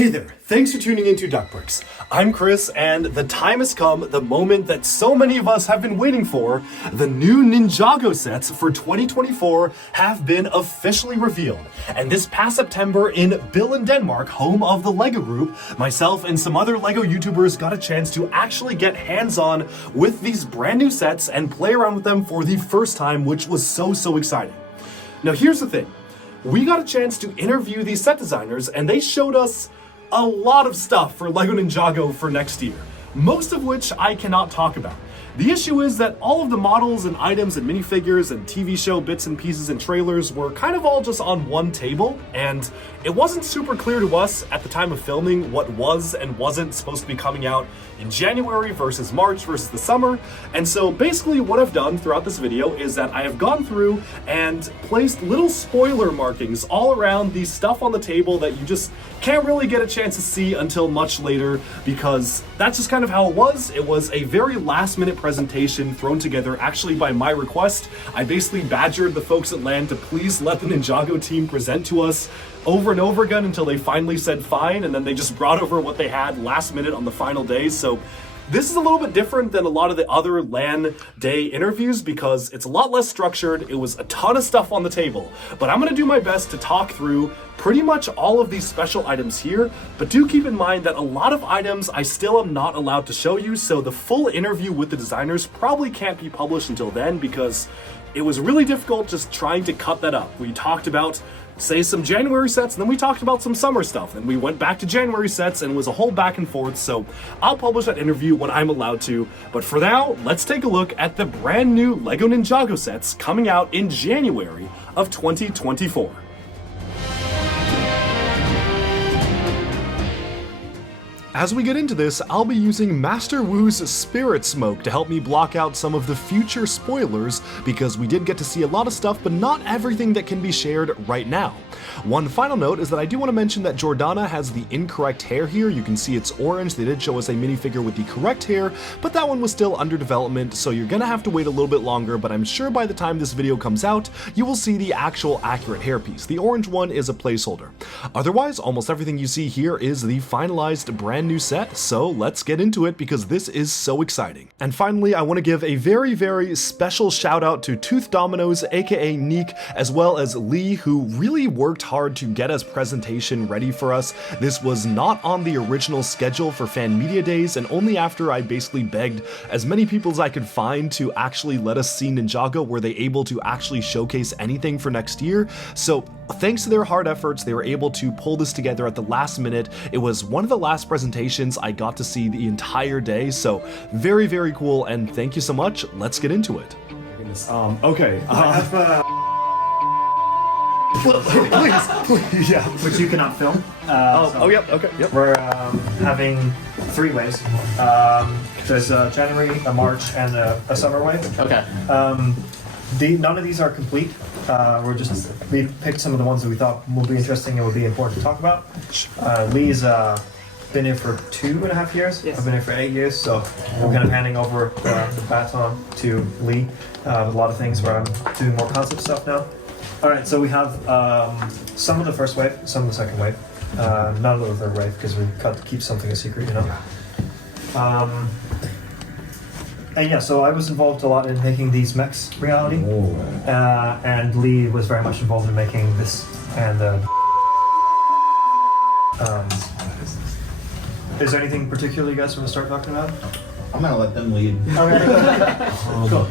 Hey there, thanks for tuning into Duckbricks. I'm Chris, and the time has come, the moment that so many of us have been waiting for. The new Ninjago sets for 2024 have been officially revealed. And this past September in Billund, Denmark, home of the LEGO Group, myself and some other LEGO YouTubers got a chance to actually get hands-on with these brand new sets and play around with them for the first time, which was so exciting. Now here's the thing. We got a chance to interview these set designers, and they showed us a lot of stuff for LEGO Ninjago for next year, most of which I cannot talk about. The issue is that all of the models and items and minifigures and TV show bits and pieces and trailers were kind of all just on one table, and it wasn't super clear to us at the time of filming what was and wasn't supposed to be coming out in January versus March versus the summer. And so basically what I've done throughout this video is that I have gone through and placed little spoiler markings all around the stuff on the table that you just can't really get a chance to see until much later, because that's just kind of how it was. It was a very last minute presentation thrown together actually by my request. I basically badgered the folks at LAN to please let the Ninjago team present to us over and over again until they finally said fine, and then they just brought over what they had last minute on the final day. So this is a little bit different than a lot of the other LAN day interviews because it's a lot less structured. It was a ton of stuff on the table, but I'm gonna do my best to talk through pretty much all of these special items here, but do keep in mind that a lot of items I still am not allowed to show you, so the full interview with the designers probably can't be published until then because it was really difficult just trying to cut that up. We talked about, say, some January sets, and then we talked about some summer stuff, and we went back to January sets, and it was a whole back and forth, so I'll publish that interview when I'm allowed to. But for now, let's take a look at the brand new LEGO Ninjago sets coming out in January of 2024. As we get into this, I'll be using Master Wu's Spirit Smoke to help me block out some of the future spoilers, because we did get to see a lot of stuff, but not everything that can be shared right now. One final note is that I do want to mention that Jordana has the incorrect hair here. You can see it's orange. They did show us a minifigure with the correct hair, but that one was still under development, so you're gonna have to wait a little bit longer, but I'm sure by the time this video comes out, you will see the actual accurate hairpiece. The orange one is a placeholder. Otherwise, almost everything you see here is the finalized brand new set, so let's get into it because this is so exciting. And finally, I want to give a very special shout out to Tooth Dominoes, aka Neek, as well as Lee, who really worked hard to get us presentation ready for us. This was not on the original schedule for Fan Media Days, and only after I basically begged as many people as I could find to actually let us see Ninjago were they able to actually showcase anything for next year. So thanks to their hard efforts, they were able to pull this together at the last minute. It was one of the last presentations I got to see the entire day, so very cool, and thank you so much. Let's get into it. Okay. Please, yeah. Which you cannot film. Yep, okay, yep. We're having 3 waves. There's January, a March, and a summer wave. Okay. None of these are complete. We picked some of the ones that we thought would be interesting and would be important to talk about. Lee's been here for 2.5 years. Yes. I've been here for 8 years, so we're kind of handing over the baton to Lee with a lot of things where I'm doing more concept stuff now. Alright, so we have some of the first wave, some of the second wave, none of the third wave because we got to keep something a secret, you know. And yeah, so I was involved a lot in making these mechs reality, and Lee was very much involved in making this. And is there anything particular you guys want to start talking about? I'm gonna let them lead. Okay. Cool.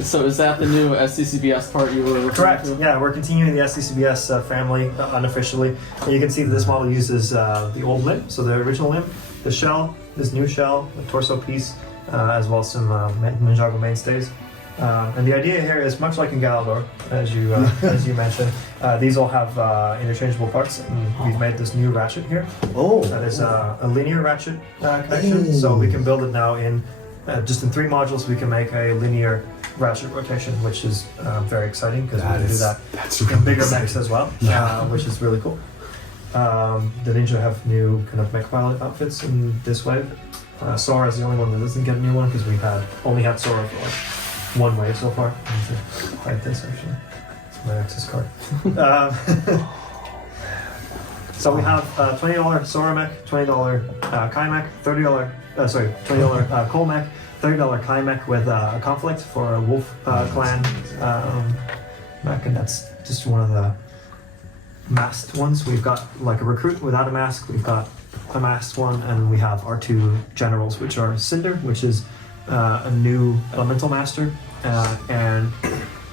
So is that the new SCCBS part you were referring Correct. to? Yeah, we're continuing the SCCBS family unofficially. And you can see that this model uses the old limb, so the original limb, the shell, this new shell, the torso piece, as well as some Ninjago mainstays. And the idea here is much like in Galador, as you mentioned. These all have interchangeable parts, and we've made this new ratchet here. That is a linear ratchet connection, so we can build it now in just in 3 modules. We can make a linear ratchet rotation, which is very exciting because we can do that in bigger mechs as well, which is really cool. The Ninja have new kind of mech pilot outfits in this wave. Sora is the only one that doesn't get a new one because we've only had Sora for like 1 wave so far. I need to hide this actually. It's my access card. So we have $20 Sora Mech, $20 Kai Mech, $20 Cole Mech, $30 Kai Mech with a conflict for a Wolf Clan mech, and that's just one of the masked ones. We've got like a recruit without a mask, we've got a masked one, and we have our two generals, which are Cinder, which is a new elemental master, and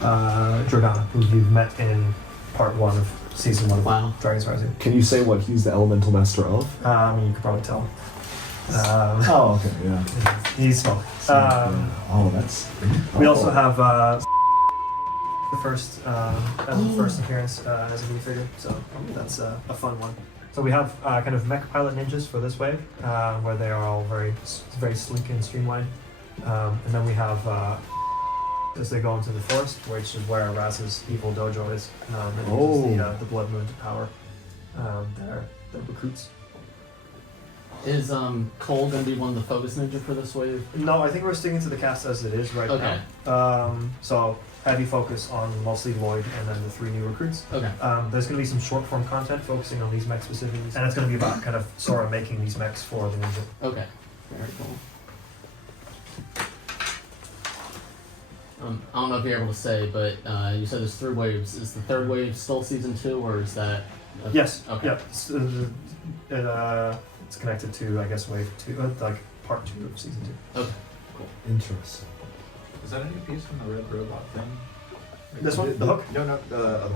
Jordana, who you've met in part 1 of season 1 of Dragons Rising. Can you say what he's the elemental master of? You could probably tell. Oh, okay, yeah. He's smoke. That's. We also have the first appearance as a minifigure, so that's a fun one. So we have kind of mech pilot ninjas for this wave, where they are all very sleek and streamlined, and then we have as they go into the forest, which is where Raz's evil dojo is, and uses the blood moon to power their recruits. Is Cole gonna be one of the focus ninja for this wave? No, I think we're sticking to the cast as it is right now. So heavy focus on mostly Lloyd and then the 3 new recruits. Okay. There's going to be some short form content focusing on these mechs specifically, and it's going to be about kind of Sora making these mechs for the ninja. Okay. Very cool. I don't know if you're able to say, but you said there's 3 waves. Is the 3rd wave still season 2, or is that? Yes. Okay. Yeah. It's connected to, I guess, wave 2, like part 2 of season 2. Okay. Cool. Interesting. Is that a new piece from the Red Robot thing? This one, the hook? No,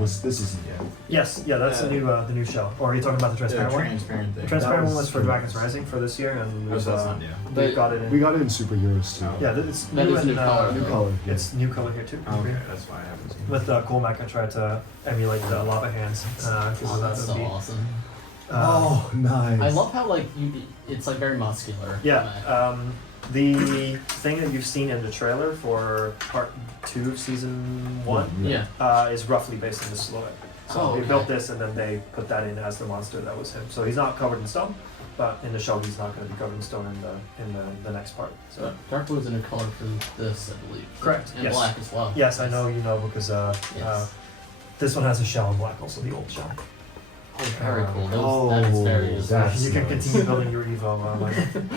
This isn't yet. Yes, yeah, that's the new shell. Or are you talking about the transparent one? transparent thing. The transparent one was for Dragons Rising for this year, and Oh, so that's not new. we've got it in. We got it in superheroes too. Oh. Yeah, it's That new is in, new color, New though. color. Yeah. It's new color here too. Oh, okay, that's why I haven't seen it. With Cole Mech, I tried to emulate the lava hands because Oh, that's so awesome. Nice. I love how it's like very muscular. Yeah. The thing that you've seen in the trailer for part 2 of season 1 Yeah. is roughly based on the silhouette. So Oh, they okay. built this and then they put that in as the monster that was him. So he's not covered in stone, but in the show he's not going to be covered in stone in the next part. So Dark blue is a new color for this, I believe. Correct, And yes. black as well. yes, I know you know because Yes. this one has a shell in black, also the old shell. Oh, very cool. That is very that's You can nice. continue building your Evo.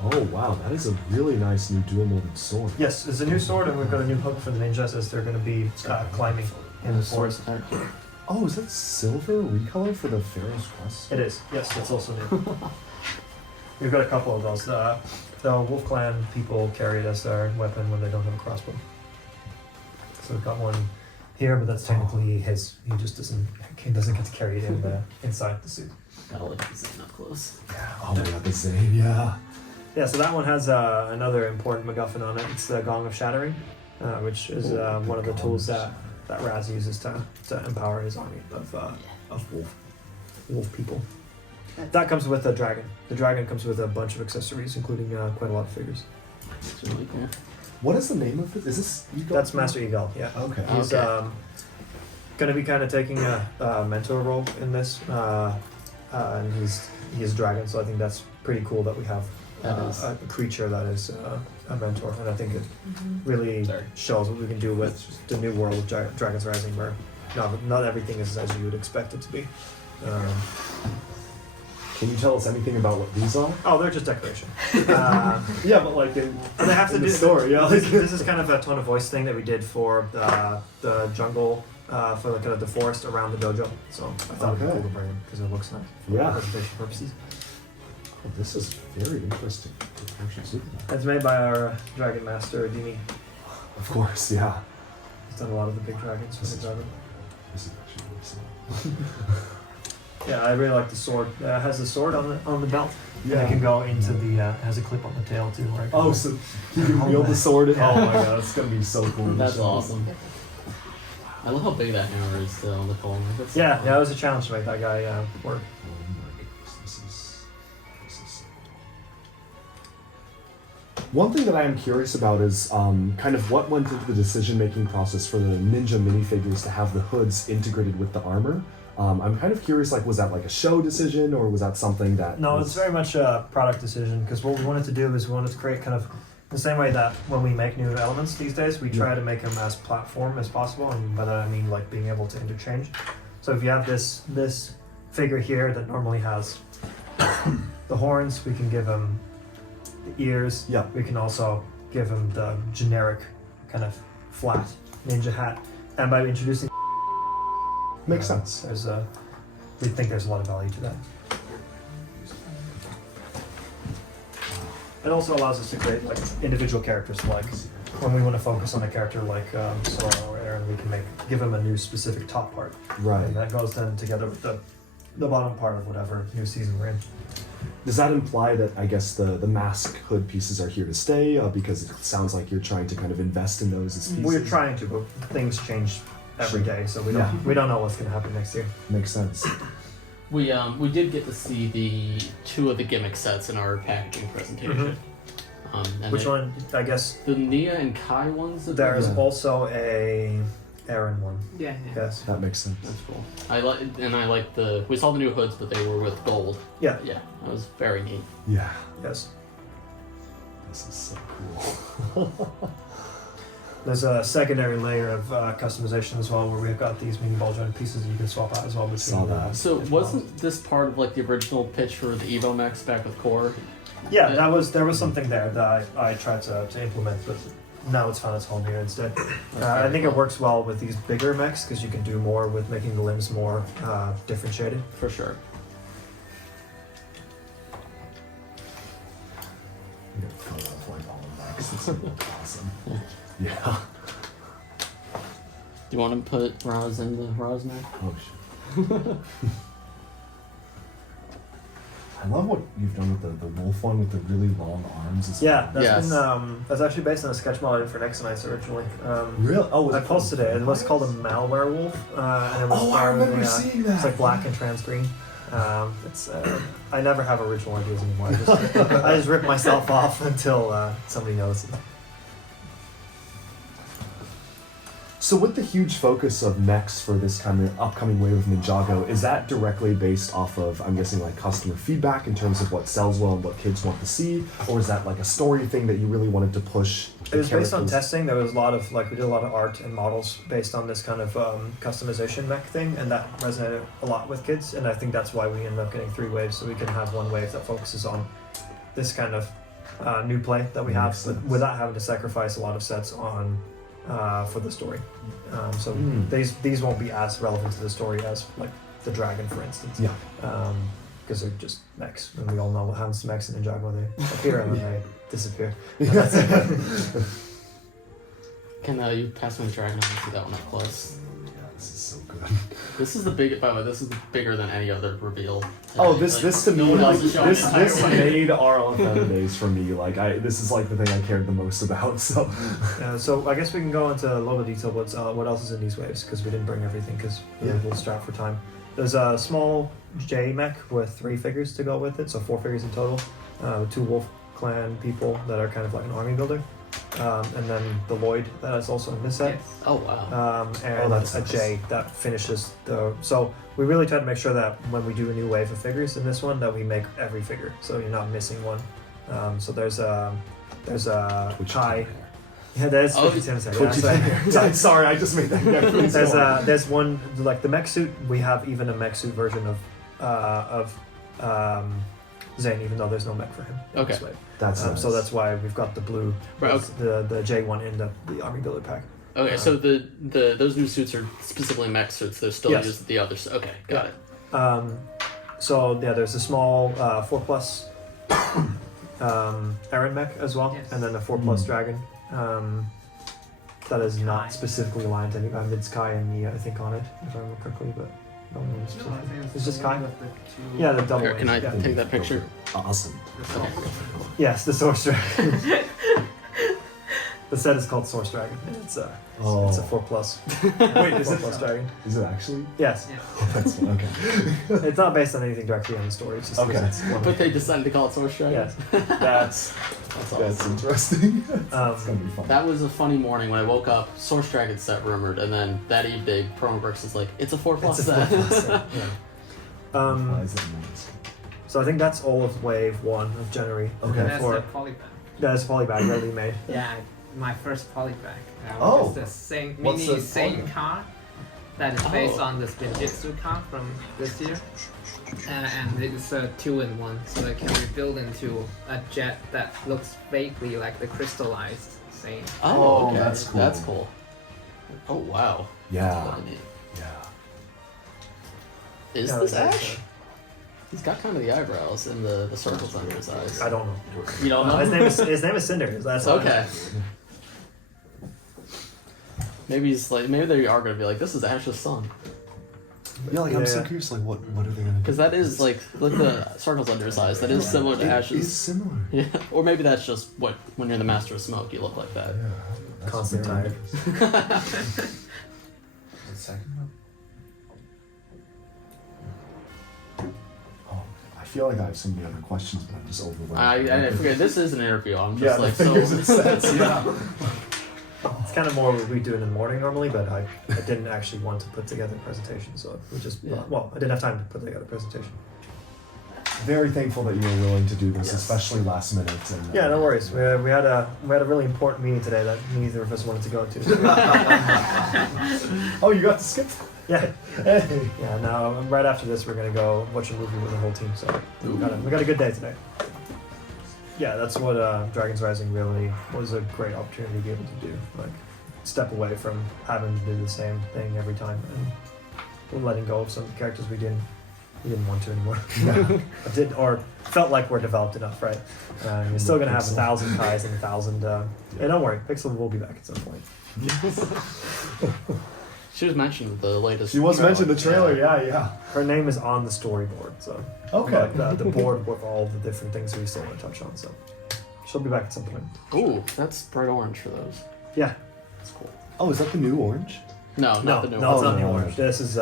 Oh wow, that is a really nice new dual molded sword. Yes, it's a new sword, and we've got a new hook for the ninjas as they're going to be climbing in the forest. Oh, is that silver recolor for the Pharaoh's Crest? It is. Yes, that's also new. We've got a couple of those. The Wolf Clan people carry it as their weapon when they don't have a crossbow. So we've got one here, but that's technically his. He just doesn't get to carry it inside the suit. Gotta look at this up close. Yeah. Oh my god, the same. Yeah. Yeah, so that one has another important MacGuffin on it. It's the Gong of Shattering, which is one of the tools that Raz uses to empower his army of wolf people. That comes with a dragon. The dragon comes with a bunch of accessories, including quite a lot of figures. It's really cool. What is the name of it? Is this Eagle? That's Master Eagle, yeah. Okay. He's going to be kind of taking a mentor role in this, and he is a dragon, so I think that's pretty cool that we have a creature that is a mentor, and I think it really shows what we can do with the new world of Dragons Rising, where not everything is as you would expect it to be. Can you tell us anything about what these are? Oh, they're just decoration. Yeah, but like in And they have to in do the story, yeah. This is kind of a tone of voice thing that we did for the jungle, for kind of the forest around the dojo. So I thought it'd be cool to bring them because it looks nice for presentation purposes. Oh, this is very interesting. It's made by our dragon master Dini. Of course, yeah. He's done a lot of the big dragons for the dragon. This is actually really small. Yeah, I really like the sword. It has a sword on the belt. Yeah. And it can go into the has a clip on the tail too. Where it can Oh, so you can wield the sword. Yeah. Oh my god, it's gonna be so cool. That's awesome. I love how big that hammer is still on the phone. Yeah, it was a challenge to make that guy work. One thing that I am curious about is kind of what went into the decision-making process for the Ninja minifigures to have the hoods integrated with the armor. I'm kind of curious, like, was that like a show decision, or was that something that... No, it's very much a product decision, because what we wanted to do is we wanted to create kind of the same way that when we make new elements these days, we try to make them as platform as possible, and by that I mean like being able to interchange. So if you have this figure here that normally has the horns, we can give him the ears. Yeah. We can also give him the generic kind of flat ninja hat. And by introducing Makes sense. We think there's a lot of value to that. It also allows us to create like individual characters. Like when we want to focus on a character like Sora or Aaron, we can give him a new specific top part, Right. and that goes then together with the bottom part of whatever new season we're in. Does that imply that I guess the mask hood pieces are here to stay? Because it sounds like you're trying to kind of invest in those as pieces. We're trying to, but things change every day, so we don't know what's going to happen next year. Makes sense. We did get to see the 2 of the gimmick sets in our packaging presentation. And Which one? I guess The Nia and Kai ones. there is Yeah. also a Aaron one. Yeah. Yes. That makes sense. That's cool. I like the. We saw the new hoods, but they were with gold. Yeah. Yeah, that was very neat. Yeah. Yes. This is so cool. There's a secondary layer of customization as well, where we've got these mini ball joint pieces that you can swap out as well between. Saw that. So each wasn't this part of like the original pitch for the Evo Mechs back with Core? Yeah, there was something there that I tried to implement, but now it's found its home here instead. I think it works well with these bigger mechs because you can do more with making the limbs more differentiated. For sure. I'm gonna cut off like all of that 'cause it's gonna look awesome. Yeah. Do you want to put Roz in the Roz mech? Oh shit. I love what you've done with the wolf one with the really long arms. It's Yeah, that's Yes. been that's actually based on a sketch model I did for Next Nights originally. real. Oh, was I it posted it. It was called a malware wolf, and it was Oh, I remember seeing that. It's like black and trans green. It's I never have original ideas anymore. I just rip myself off until somebody notices. So with the huge focus of mechs for this kind of upcoming wave of Ninjago, is that directly based off of, I'm guessing, like customer feedback in terms of what sells well and what kids want to see? Or is that like a story thing that you really wanted to push? It was based on characters? testing. There was a lot of we did a lot of art and models based on this kind of customization mech thing, and that resonated a lot with kids. And I think that's why we ended up getting 3 waves, so we can have one wave that focuses on this kind of new play that we have, Makes but sense. without having to sacrifice a lot of sets on for the story. So these won't be as relevant to the story as like the dragon, for instance. Yeah. Because they're just mechs, and we all know what happens to mechs in Ninjago. They appear and then they disappear. Can you pass me the dragon? I want to see that one up close. Yeah, this is so good. This is the big. By the way, this is bigger than any other reveal. Oh, today. this to no me, one like else is showing this the entire way. made our on days for me. Like this is like the thing I cared the most about. So So I guess we can go into a little bit of detail. What else is in these waves? Because we didn't bring everything because we're a little strapped for time. There's a small J mech with 3 figures to go with it, so 4 figures in total. 2 Wolf Clan people that are kind of like an army builder, and then the Lloyd that is also in this set. Yes. Oh wow. And that's a nice. J that finishes the. So we really try to make sure that when we do a new wave of figures in this one, that we make every figure, so you're not missing one. So there's a Kai. Yeah, there's Oh, 50 cents. sorry, I just made that. Yeah, please There's go on. there's one like the mech suit. We have even a mech suit version of Zane, even though there's no mech for him. in this Okay. wave. That's nice. So that's why we've got the blue, Right, the J1 in the army builder pack. Okay, so the those new suits are specifically mech suits. They're still Yes. used the others. Okay, got it. So yeah, there's a small 4+ Aaron mech as well, Yes. and then a 4+ dragon. That is Kai. not specifically aligned to any. It's Kai and Nia, I think, on it, if I remember correctly, but no one knows. No, I think It's just the one Kai. with the 2. Yeah, the double. Here, can I yeah. take that picture? Awesome. Okay. Yes, the Source Dragon. The set is called Source Dragon. And it's a 4+. Wait, is 4+ it? dragon. Is it actually? Yes, Yeah. That's okay. it's not based on anything directly on the story. It's just Okay. it's one But they decided to call it Source Dragon. Yes. That's That's that's awesome. interesting. It's gonna be fun. That was a funny morning when I woke up. Source Dragon set rumored, and then that evening, Promobricks is like, "It's a 4+ It's a set." 4+ set. Yeah. Why is that nice? So I think that's all of wave 1 of January. Okay. And that's For, the polybag. that is polybag that we made. Yeah, my first polybag. Oh. It's the same What's mini the same polybag? car that is based Oh. on the Spinjitzu car from this year. And it's a 2-in-1, so it can be built into a jet that looks vaguely like the crystallized thing. Oh, okay. that's cool. That's cool. Oh wow. Yeah. That's really neat. Yeah. Is Yeah, this that's, Ash? He's got kind of the eyebrows and the circles under his eyes. I don't know. You don't know? His name is Cinder. That's all I know. Okay. Maybe they are gonna be like, this is Ash's son, Yeah, like I'm so Yeah. curious, like what are they gonna do? because that is like look at the circles under his eyes. That is similar to It Ash's. is similar. Yeah, or maybe that's just what when you're the master of smoke, you look like that. Yeah. That's Constant very tired. interesting. The second one? Oh, I feel like I have so many other questions, but I'm just overwhelmed. I forget. This is an interview. I'm just Yeah, like the figures and so. sets, yeah. It's kind of more what we do in the morning normally, but I didn't actually want to put together a presentation, so we just Yeah. well, I didn't have time to put together a presentation. Very thankful that you were willing to do this, Yes. especially last minute. And, Yeah, no worries. We had a really important meeting today that neither of us wanted to go to. Oh, you got to skip. Yeah. Yeah. No. Right after this, we're gonna go watch a movie with the whole team. So we got a good day today. Yeah, that's what Dragons Rising really was a great opportunity to be able to do. Like, step away from having to do the same thing every time and letting go of some characters we didn't want to anymore. Yeah. I did or felt like we're developed enough, right? You're still gonna have 1,000 Kais and 1,000. Hey, don't worry, Pixel will be back at some point. She was mentioned the latest. She was trailer. mentioned the trailer. Yeah. Her name is on the storyboard, so Okay. like the board with all the different things we still want to touch on. So she'll be back at some point. Ooh, that's bright orange for those. Yeah. That's cool. Oh, is that the new orange? No, not the new no, one. it's not the no. orange. This is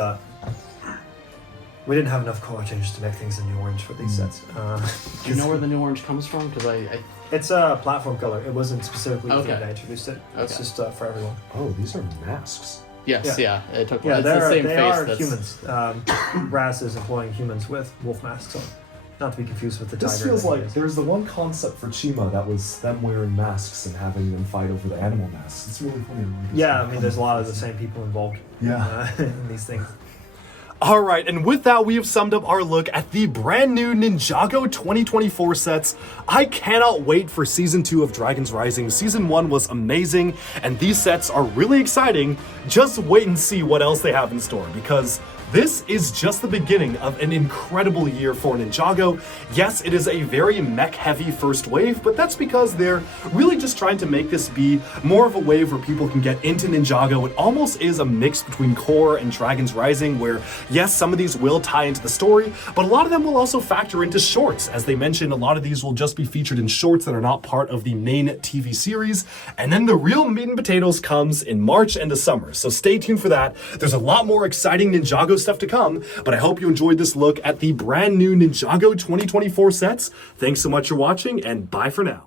we didn't have enough color changes to make things in the orange for these sets. Do you know where the new orange comes from? Because I It's a platform color. It wasn't specifically Okay. when I introduced it. It's Okay. just for everyone. Oh, these are masks. yes, yeah. It took. Yeah, it's the same they face. are that's, humans. Brass is employing humans with wolf masks on. Not to be confused with the tiger. This feels that he like is. there's the one concept for Chima that was them wearing masks and having them fight over the animal masks. It's really funny. Yeah, I mean, there's a lot of the same people involved. Yeah. In these things. All right, and with that, we have summed up our look at the brand new Ninjago 2024 sets. I cannot wait for Season 2 of Dragons Rising. Season 1 was amazing, and these sets are really exciting. Just wait and see what else they have in store, because this is just the beginning of an incredible year for Ninjago. Yes, it is a very mech-heavy first wave, but that's because they're really just trying to make this be more of a wave where people can get into Ninjago. It almost is a mix between Core and Dragons Rising, where yes, some of these will tie into the story, but a lot of them will also factor into shorts. As they mentioned, a lot of these will just be featured in shorts that are not part of the main TV series. And then the real meat and potatoes comes in March and the summer. So stay tuned for that. There's a lot more exciting Ninjago stuff to come, but I hope you enjoyed this look at the brand new Ninjago 2024 sets. Thanks so much for watching, and bye for now.